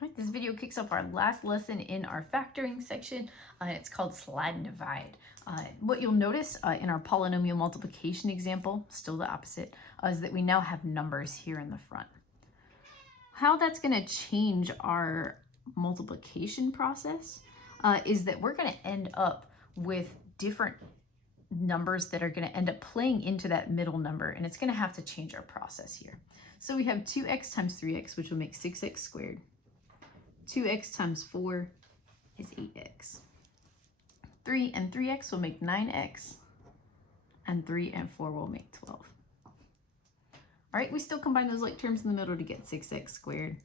All right, this video kicks off our last lesson in our factoring section. It's called slide and divide. What you'll notice in our polynomial multiplication example, still the opposite, is that we now have numbers here in the front. How that's going to change our multiplication process is that we're going to end up with different numbers that are going to end up playing into that middle number, and it's going to have to change our process here. So we have 2x times 3x, which will make 6x squared. 2x times 4 is 8x. 3 and 3x will make 9x, and 3 and 4 will make 12. All right, we still combine those like terms in the middle to get 6x squared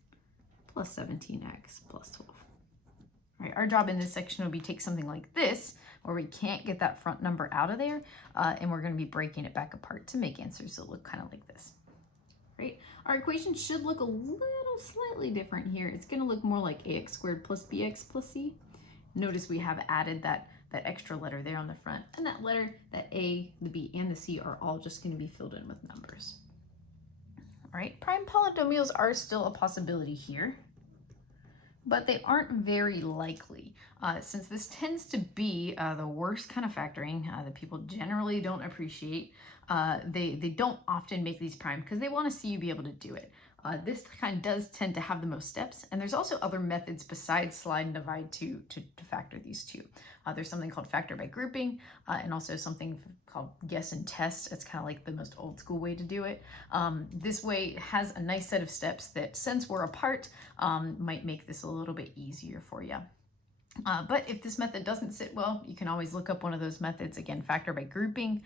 plus 17x plus 12. All right, our job in this section will be take something like this, where we can't get that front number out of there, and we're going to be breaking it back apart to make answers that look kind of like this. Right? Our equation should look a little slightly different here. It's going to look more like ax squared plus bx plus c. Notice we have added that extra letter there on the front, and that letter, that a, the b, and the c are all just going to be filled in with numbers. All right, prime polynomials are still a possibility here, but they aren't very likely. Since this tends to be the worst kind of factoring that people generally don't appreciate, they don't often make these prime because they want to see you be able to do it. This kind does tend to have the most steps, and there's also other methods besides slide and divide to factor these two. There's something called factor by grouping, and also something called guess and test. It's kind of like the most old school way to do it. This way has a nice set of steps that, since we're apart, might make this a little bit easier for you. But if this method doesn't sit well, you can always look up one of those methods, again, factor by grouping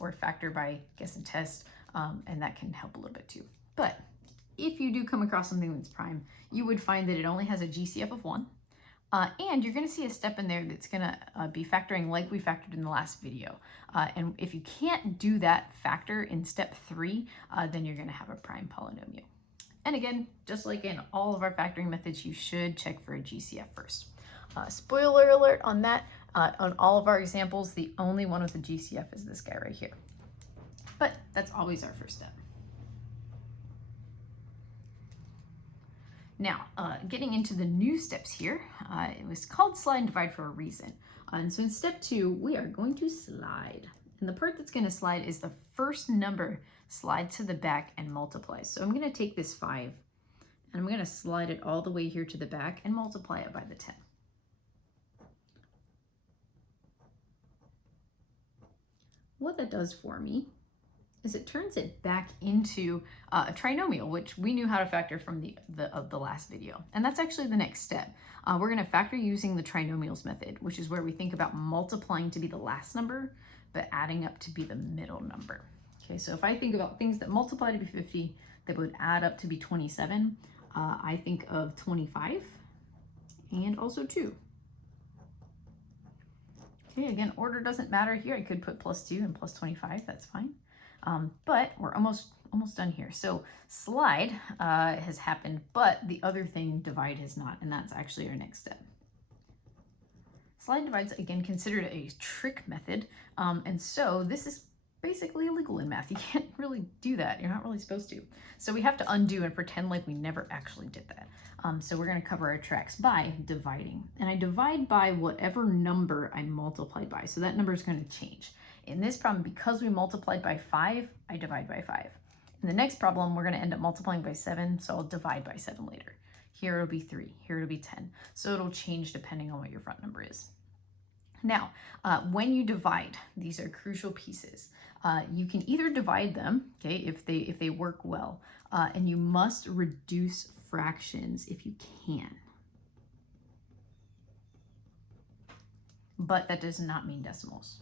or factor by guess and test, and that can help a little bit too. But if you do come across something that's prime, you would find that it only has a GCF of 1, and you're going to see a step in there that's going to be factoring like we factored in the last video. And if you can't do that factor in step 3, then you're going to have a prime polynomial. And again, just like in all of our factoring methods, you should check for a GCF first. Spoiler alert on that, on all of our examples, the only one with a GCF is this guy right here. But that's always our first step. Now, getting into the new steps here, it was called slide and divide for a reason. And so in step 2, we are going to slide. And the part that's going to slide is the first number slide to the back and multiply. So I'm going to take this 5, and I'm going to slide it all the way here to the back and multiply it by the 10. What that does for me is it turns it back into a trinomial, which we knew how to factor from the last video. And that's actually the next step. We're going to factor using the trinomials method, which is where we think about multiplying to be the last number, but adding up to be the middle number. Okay, so if I think about things that multiply to be 50, that would add up to be 27, I think of 25 and also 2. Okay, again, order doesn't matter here. I could put plus 2 and plus 25, that's fine. But we're almost done here. So slide has happened, but the other thing, divide, has not, and that's actually our next step. Slide and divide's again considered a trick method, and so this is basically illegal in math. You can't really do that. You're not really supposed to. So we have to undo and pretend like we never actually did that. So we're going to cover our tracks by dividing, and I divide by whatever number I multiplied by. So that number is going to change. In this problem, because we multiplied by 5, I divide by 5. In the next problem, we're going to end up multiplying by 7, so I'll divide by 7 later. Here it'll be 3, here it'll be 10. So it'll change depending on what your front number is. Now, when you divide, these are crucial pieces. You can either divide them, okay, if they work well, and you must reduce fractions if you can. But that does not mean decimals.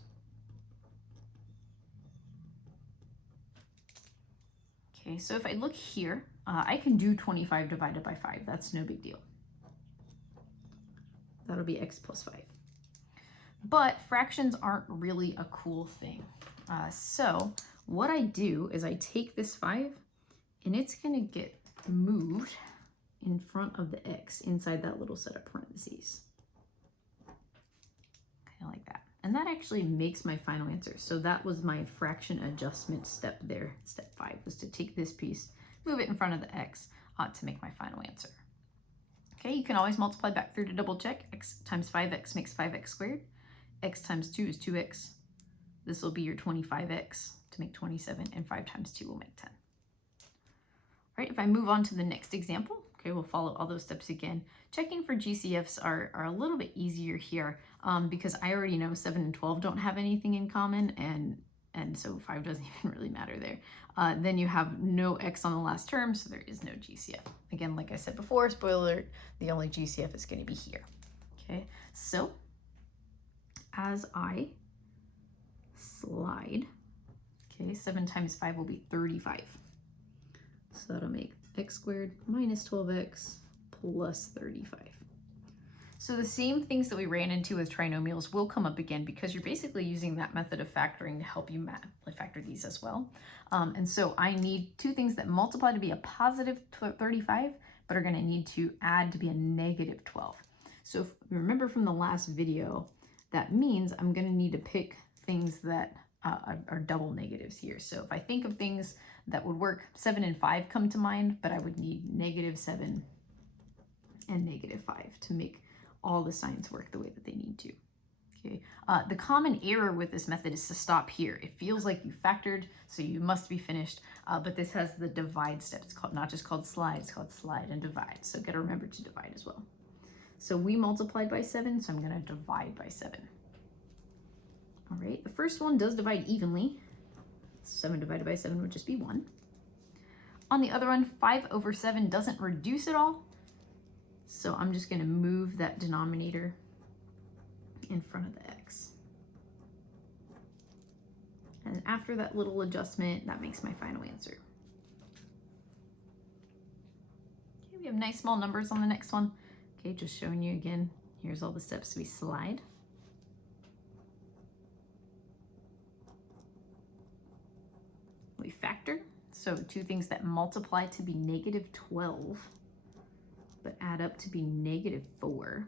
Okay, so if I look here, I can do 25 divided by 5. That's no big deal. That'll be x plus 5. But fractions aren't really a cool thing. So what I do is I take this 5, and it's going to get moved in front of the x inside that little set of parentheses. Kind of like that. And that actually makes my final answer. So that was my fraction adjustment step there. Step 5 was to take this piece, move it in front of the x to make my final answer. Okay, you can always multiply back through to double check. X times 5x makes 5x squared. X times 2 is 2x. This will be your 25x to make 27, and 5 times 2 will make 10. All right, if I move on to the next example, okay, we'll follow all those steps again. Checking for GCFs are a little bit easier here because I already know 7 and 12 don't have anything in common, and so 5 doesn't even really matter there. Then you have no x on the last term, so there is no GCF. Again, like I said before, spoiler alert, the only GCF is going to be here. Okay, so as I slide, okay, 7 times 5 will be 35. So that'll make x squared minus 12x plus 35. So the same things that we ran into with trinomials will come up again because you're basically using that method of factoring to help you factor these as well. And so I need two things that multiply to be a positive 35, but are going to need to add to be a negative 12. So if you remember from the last video, that means I'm going to need to pick things that are double negatives here. So if I think of things that would work, 7 and 5 come to mind, but I would need negative 7 and negative 5 to make all the signs work the way that they need to. Okay. The common error with this method is to stop here. It feels like you factored, so you must be finished, but this has the divide step. It's called, not just called slide, it's called slide and divide. So gotta remember to divide as well. So we multiplied by 7, so I'm gonna divide by 7. All right, the first one does divide evenly. 7 divided by 7 would just be 1. On the other one, 5 over 7 doesn't reduce at all. So I'm just going to move that denominator in front of the x. And after that little adjustment, that makes my final answer. Okay, we have nice small numbers on the next one. Okay, just showing you again. Here's all the steps we slide. We factor, so two things that multiply to be negative 12, but add up to be negative 4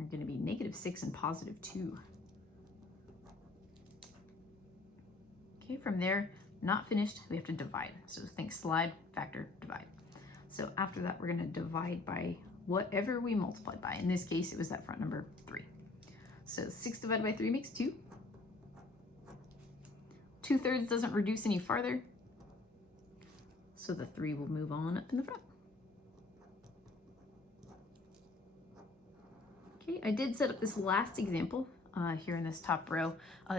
are going to be negative 6 and positive 2. Okay, from there, not finished, we have to divide. So think slide, factor, divide. So after that, we're going to divide by whatever we multiplied by. In this case, it was that front number 3. So 6 divided by 3 makes 2. 2/3 doesn't reduce any farther, so the 3 will move on up in the front. Okay, I did set up this last example here in this top row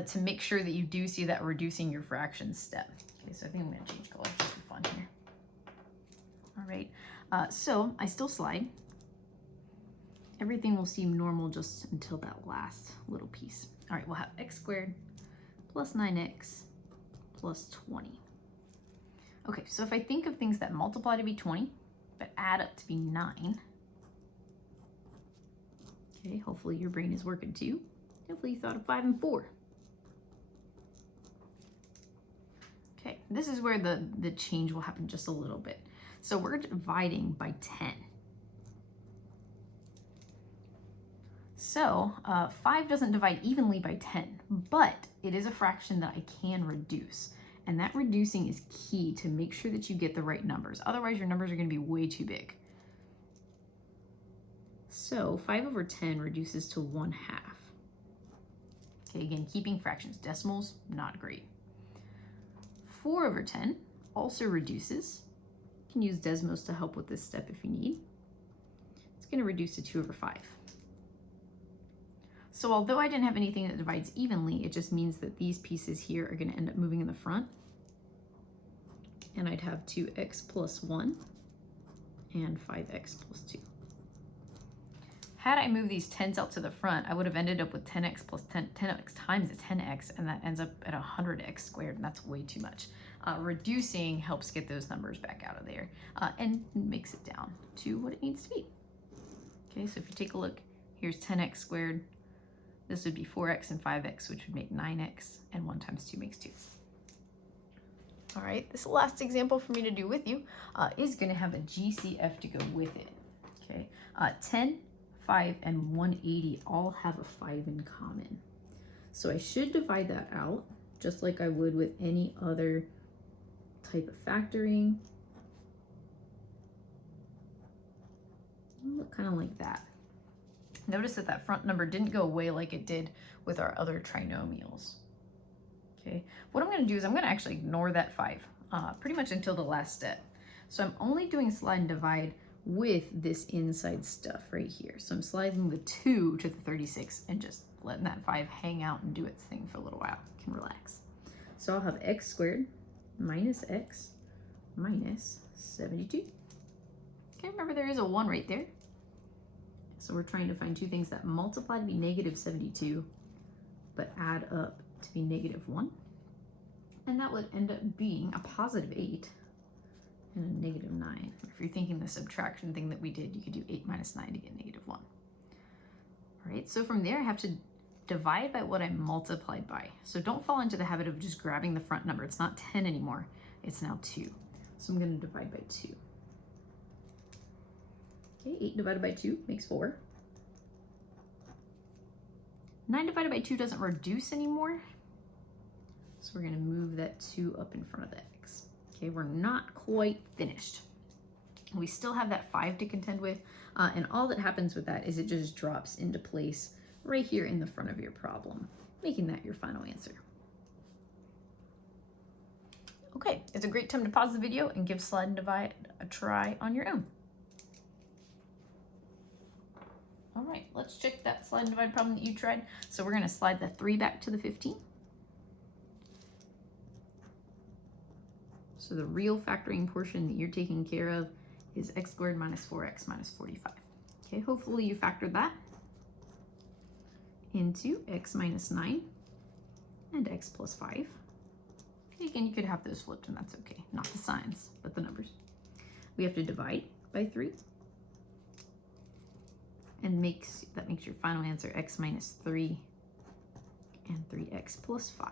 to make sure that you do see that reducing your fractions step. Okay, so I think I'm going to change color just for fun here. All right, so I still slide. Everything will seem normal just until that last little piece. All right, we'll have x squared plus 9x plus 20. Okay, so if I think of things that multiply to be 20, but add up to be 9, okay, hopefully your brain is working too. Hopefully you thought of 5 and 4. Okay, this is where the change will happen just a little bit. So we're dividing by 10. So 5 doesn't divide evenly by 10, but it is a fraction that I can reduce. And that reducing is key to make sure that you get the right numbers. Otherwise, your numbers are going to be way too big. So 5 over 10 reduces to 1/2. Okay, again, keeping fractions. Decimals, not great. 4 over 10 also reduces. You can use Desmos to help with this step if you need. It's going to reduce to 2 over 5. So although I didn't have anything that divides evenly, it just means that these pieces here are going to end up moving in the front. And I'd have 2x plus 1 and 5x plus 2. Had I moved these 10s out to the front, I would have ended up with 10x plus 10x times a 10x, and that ends up at 100x squared, and that's way too much. Reducing helps get those numbers back out of there and makes it down to what it needs to be. Okay, so if you take a look, here's 10x squared. This would be 4x and 5x, which would make 9x, and 1 times 2 makes 2. All right, this last example for me to do with you is going to have a GCF to go with it. Okay, 10, 5, and 180 all have a 5 in common. So I should divide that out just like I would with any other type of factoring. look kind of like that. Notice that that front number didn't go away like it did with our other trinomials. Okay, what I'm going to do is I'm going to actually ignore that 5 pretty much until the last step. So I'm only doing slide and divide with this inside stuff right here. So I'm sliding the 2 to the 36 and just letting that 5 hang out and do its thing for a little while. You can relax. So I'll have x squared minus x minus 72. Okay, remember there is a 1 right there. So we're trying to find two things that multiply to be negative 72, but add up to be negative 1. And that would end up being a positive 8 and a negative 9. If you're thinking the subtraction thing that we did, you could do 8 minus 9 to get negative 1. All right, so from there I have to divide by what I multiplied by. So don't fall into the habit of just grabbing the front number. It's not 10 anymore, it's now 2. So I'm going to divide by 2. Okay, 8 divided by 2 makes 4. 9 divided by 2 doesn't reduce anymore, so we're going to move that 2 up in front of the x. Okay, we're not quite finished. We still have that 5 to contend with, and all that happens with that is it just drops into place right here in the front of your problem, making that your final answer. Okay, it's a great time to pause the video and give slide and divide a try on your own. All right, let's check that slide and divide problem that you tried. So we're going to slide the 3 back to the 15. So the real factoring portion that you're taking care of is x squared minus 4x minus 45. Okay, hopefully you factored that into x minus 9 and x plus 5. Again, you could have those flipped and that's okay. Not the signs, but the numbers. We have to divide by 3. And that makes your final answer x minus 3 and 3x plus 5.